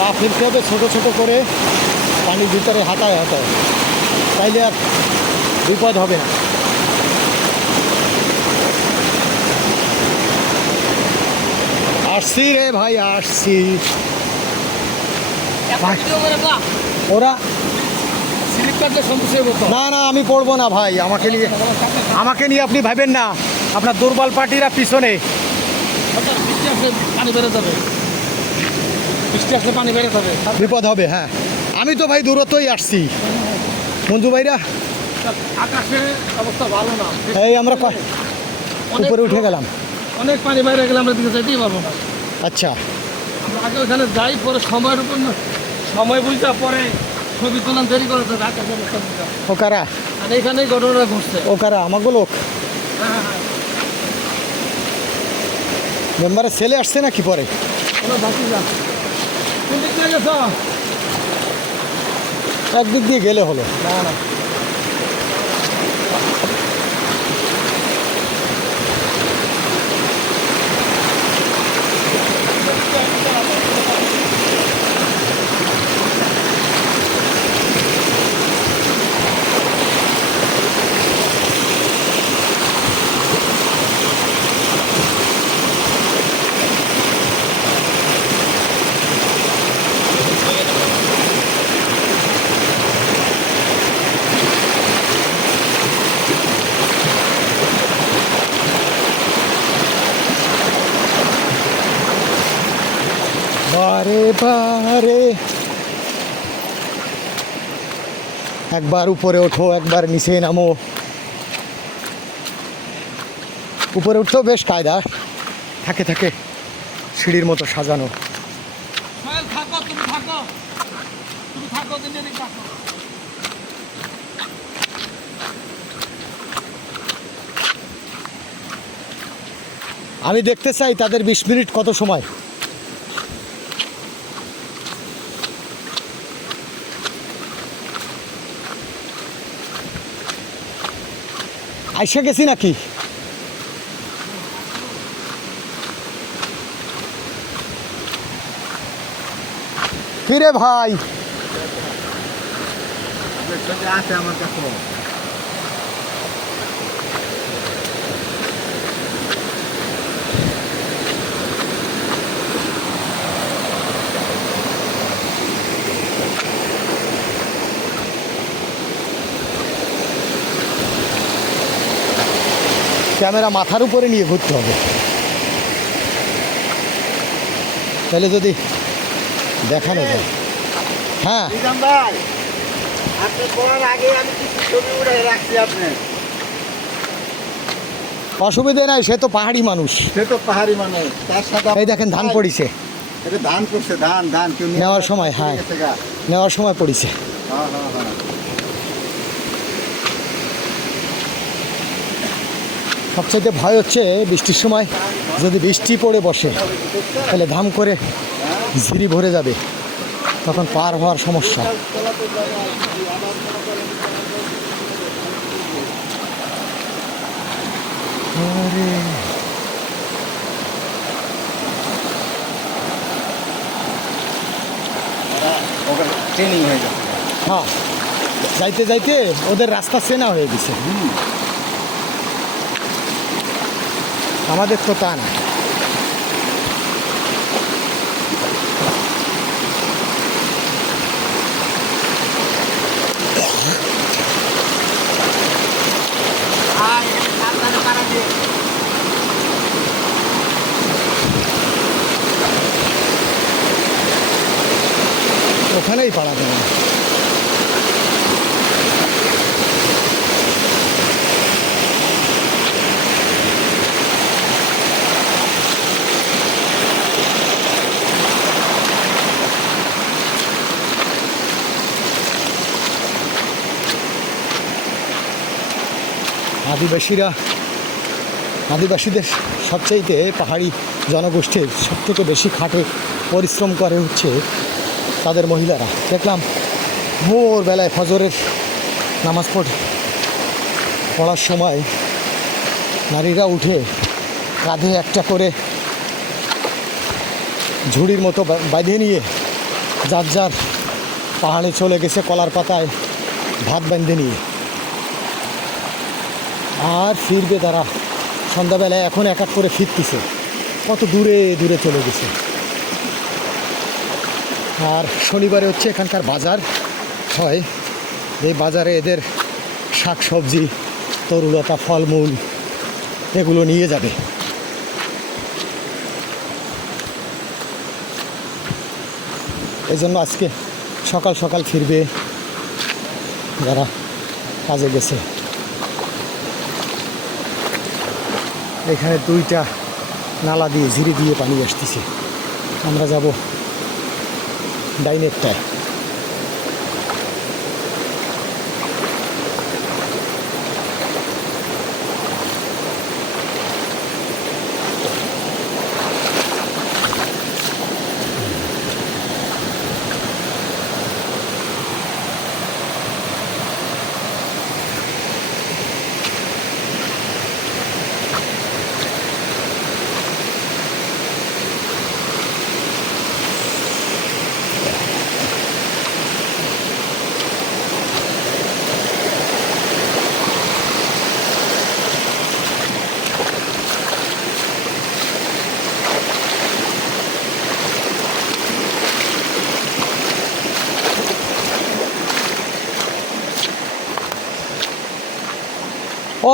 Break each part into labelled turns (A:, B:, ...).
A: পা ফেলতে হবে ছোটো ছোটো করে পানির ভিতরে হাতায় হাতায় তাইলে আর বিপদ হবে না। আসছি রে ভাই, আসছি। ওরা না না, আমি পড়ব না ভাই, আমাকে নিয়ে আমাকে নিয়ে আপনি ভাবেন না। আপনার দুর্বল পার্টিরা পিছনে।
B: যাবে। বৃষ্টি আসলে পানি বেড়ে যাবে।
A: বিপদ হবে হ্যাঁ। আমি তো ভাই দূরত্বই আসছি। মঞ্জু ভাইরা?
B: আকাশে অবস্থা ভালো না।
A: এই আমরা উপরে উঠে গেলাম।
B: অনেক পানি বাইরে গেলে আমরা দিকে যেতেই পারব না।
A: আচ্ছা।
B: আমরা আগে ওখানে যাই পরে সময়ের উপর সময় বুঝতে পরে ছবি তোলার দেরি করে তো আকাশের অবস্থা
A: ও কারা?
B: আর এখানেই ঘটনাটা ঘটছে।
A: ও কারা? আমাকে লোক?
B: হ্যাঁ হ্যাঁ
A: মেম্বারের ছেলে আসছে নাকি পরে?
B: কোনো বাকি গেছ
A: একদিক দিয়ে গেলে হলো।
B: না না
A: বারে বারে একবার উপরে ওঠো একবার নিচে নামো। উপরে উঠতেও বেশ কায়দা। থাকে থাকে। সিঁড়ির মতো সাজানো। আমি দেখতে চাই তাদের বিশ মিনিট কত সময়। আইসা গেছি নাকি? কিরে ভাই?
C: আমার কাছে?
A: ক্যামেরা মাথার উপরে নিয়ে ঘুরতে হবে। তাহলে যদি দেখানো যায়। হ্যাঁ। অসুবিধে নাই সে তো পাহাড়ি মানুষ।
C: সে তো পাহাড়ি মানুষ তার সাথে
A: এই দেখেন ধান পড়িছে।
C: ধান পড়ছে ধান ধান
A: নেওয়ার সময়, হ্যাঁ। নেওয়ার সময় পড়িছে।
C: হ্যাঁ হ্যাঁ হ্যাঁ।
A: সবচাইতে ভয় হচ্ছে বৃষ্টির সময় যদি বৃষ্টি পড়ে বসে তাহলে ধাম করে ঝিরি ভরে যাবে তখন পার হওয়ার সমস্যা।
C: ট্রেনিং হয়ে
A: হ্যাঁ যাইতে যাইতে ওদের রাস্তা চেনা হয়ে গেছে। আমাদের তো তা না। ওখানেই পাড়া দেবে। আদিবাসীরা, আদিবাসীদের সবচাইতে পাহাড়ি জনগোষ্ঠীর সবথেকে বেশি খাটে পরিশ্রম করে হচ্ছে তাদের মহিলারা। দেখলাম ভোরবেলায় ফজরের নামাজ পড়ে, পড়ার সময় নারীরা উঠে কাঁধে একটা করে ঝুড়ির মতো বাঁধে নিয়ে যার যার পাহাড়ে চলে গেছে কলার পাতায় ভাত বেঁধে নিয়ে। আর ফিরবে তারা। সন্ধ্যাবেলায় এখন এক এক করে ফিরতেছে। কত দূরে দূরে চলে গেছে। আর শনিবারে হচ্ছে এখানকার বাজার হয়। এই বাজারে এদের শাক সবজি তরুলতা, ফলমূল এগুলো নিয়ে যাবে। এই জন্য আজকে সকাল সকাল ফিরবে যারা কাজে গেছে। এখানে দুইটা নালা দিয়ে ঝিরি দিয়ে পানি আসতেছে। আমরা যাব ডাইনেরটায়।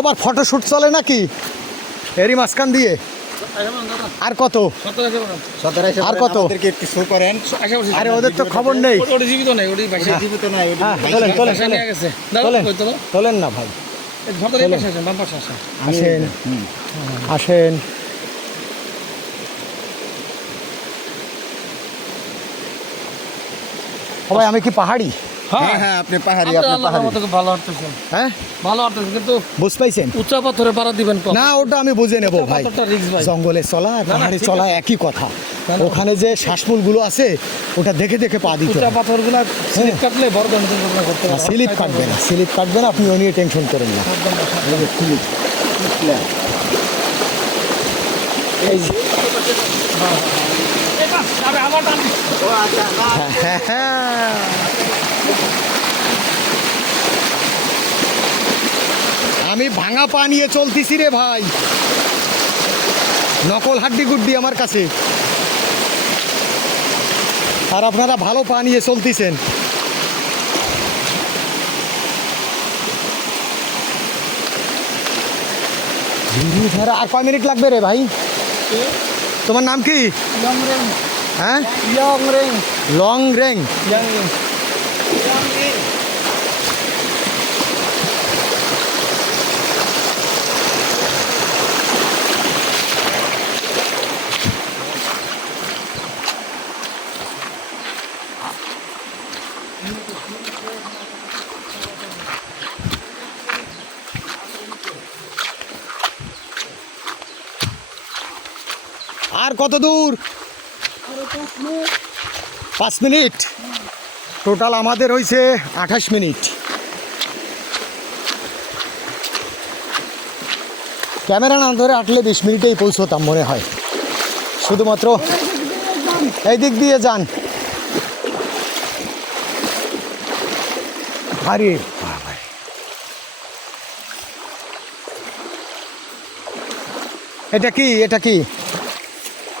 A: আবার ফটোশ্যুট চলে নাকি? এরই মাঝখান দিয়ে। আর কত? আর কত?
C: একটু শো করেন।
A: আরে ওদের তো খবর নেই।
B: জীবিত
C: জীবিত
A: হ্যাঁ, চলেন, চলেন না ভাই।
B: আসেন আসেন।
A: আসেন। আসেন। সবাই আমি কি পাহাড়ি?
C: হ্যাঁ। হ্যাঁ আপনি পাহাড়ি
B: আপনি
C: পাহাড়ি।
B: ভালো হাঁটতেছেন
A: হ্যাঁ?
B: ভালো হাঁটতেছেন কিন্তু
A: বুঝ পাইছেন?
B: উঁচা পাথরে পাড়া দিবেন
A: না ওটা আমি বুঝে নেব ভাই। জঙ্গলে চলা পাহাড়ে চলা একই কথা। ওখানে যে শ্বাসমূলগুলো আছে ওটা দেখে দেখে পা দিতে
B: উঁচা পাথরগুলা স্লিপ
A: হ্যাঁ।
B: কাটলে বড় দুর্ঘটনা করতে পারে।
A: স্লিপ কাটবে না স্লিপ কাটবে না আপনি ও নিয়ে টেনশন করেন না। এই যে
B: এটা আরে আমার টান
C: ও না
A: হ্যাঁ, হ্যাঁ। আমি ভাঙা পা নিয়ে চলতেছি রে ভাই। নকল হাড্ডি গুড্ডি আমার কাছে। আর আপনারা ভালো পা নিয়ে চলতেছেন। আর কয় মিনিট লাগবে রে ভাই? তোমার নাম কি?
B: ইয়ং রেং
A: হ্যাঁ?
B: রেং
A: লং রেং
B: ইয়ং রেং
A: আর কত দূর? পাঁচ মিনিট। টোটাল আমাদের হয়েছে আঠাশ মিনিট। ক্যামেরা না ধরে আটলে বিশ মিনিটেই পৌঁছতাম মনে হয়। শুধুমাত্র এই দিক দিয়ে যান। এটা কি? এটা কি?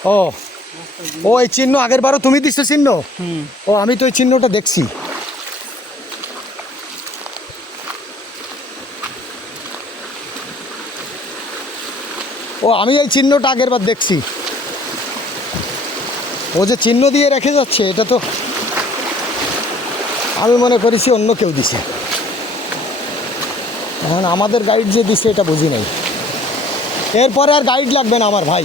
A: ও। ও এই চিহ্ন আগের বারও তুমি দিচ্ছ চিহ্ন? ও আমি তো ওই চিহ্নটা দেখছি। ও আমি এই চিহ্নটা আগের বার দেখছি। ও যে চিহ্ন দিয়ে রেখে যাচ্ছে এটা তো আমি মনে করেছি অন্য কেউ দিছে। এখন আমাদের গাইড যে দিছে এটা বুঝি নাই। এরপরে আর গাইড লাগবে না আমার ভাই।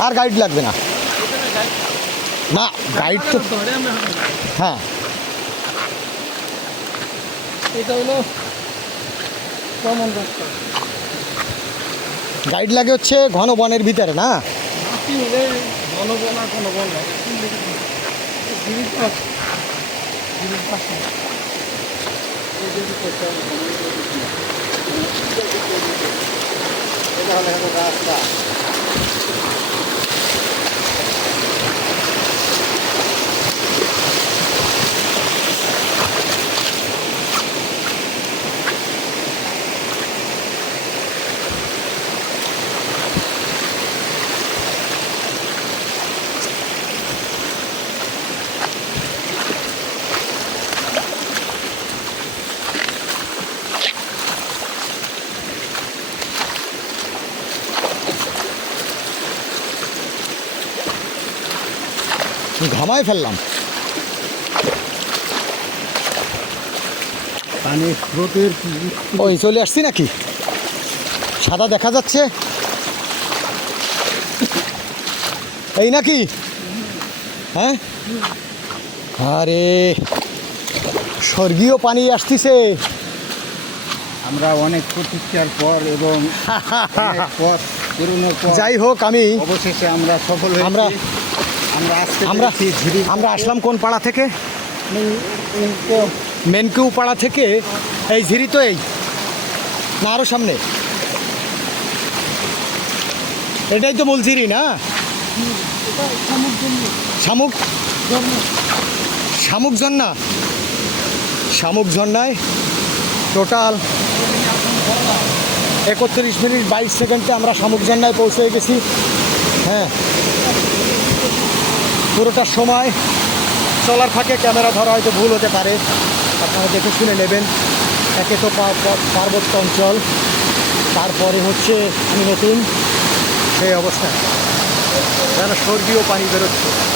A: আর গাইড লাগবে না। না গাইড তো হ্যাঁ।
B: এটা হলো কমন রাস্তা
A: গাইড লাগে হচ্ছে ঘন বনের ভিতরে না?
B: ঘন বন আর ঘন বন
C: রাস্তা
A: থামায় ফেললাম।
C: পানির স্রোতের
A: ওই চলে আসছি নাকি? সাদা দেখা যাচ্ছে। এই নাকি? হ্যাঁ? আরে স্বর্গীয় পানি আসতেছে।
C: আমরা অনেক প্রতীক্ষার পর এবং পথ
A: যাই হোক আমি
C: অবশেষে আমরা সফল
A: আমরা-
C: আমরা
A: আসলাম কোন পাড়া থেকে? মেনকিউ পাড়া থেকে। এই ঝিরি তো এই। না আরও সামনে। এটাই তো মূল ঝিরি না? শামুক? শামুক ঝর্ণা। শামুক ঝর্ণায় টোটাল একত্রিশ মিনিট বাইশ সেকেন্ডে আমরা শামুক ঝর্ণায় পৌঁছে গেছি। হ্যাঁ। পুরোটা সময় চলার থাকে ক্যামেরা ধরা হয়তো ভুল হতে পারে। আপনারা দেখে শুনে নেবেন। একে তো পার্বত্য অঞ্চল। তারপরে হচ্ছে আমি নতুন সেই অবস্থা। যেন স্বর্গীয় পানি বেরোচ্ছে।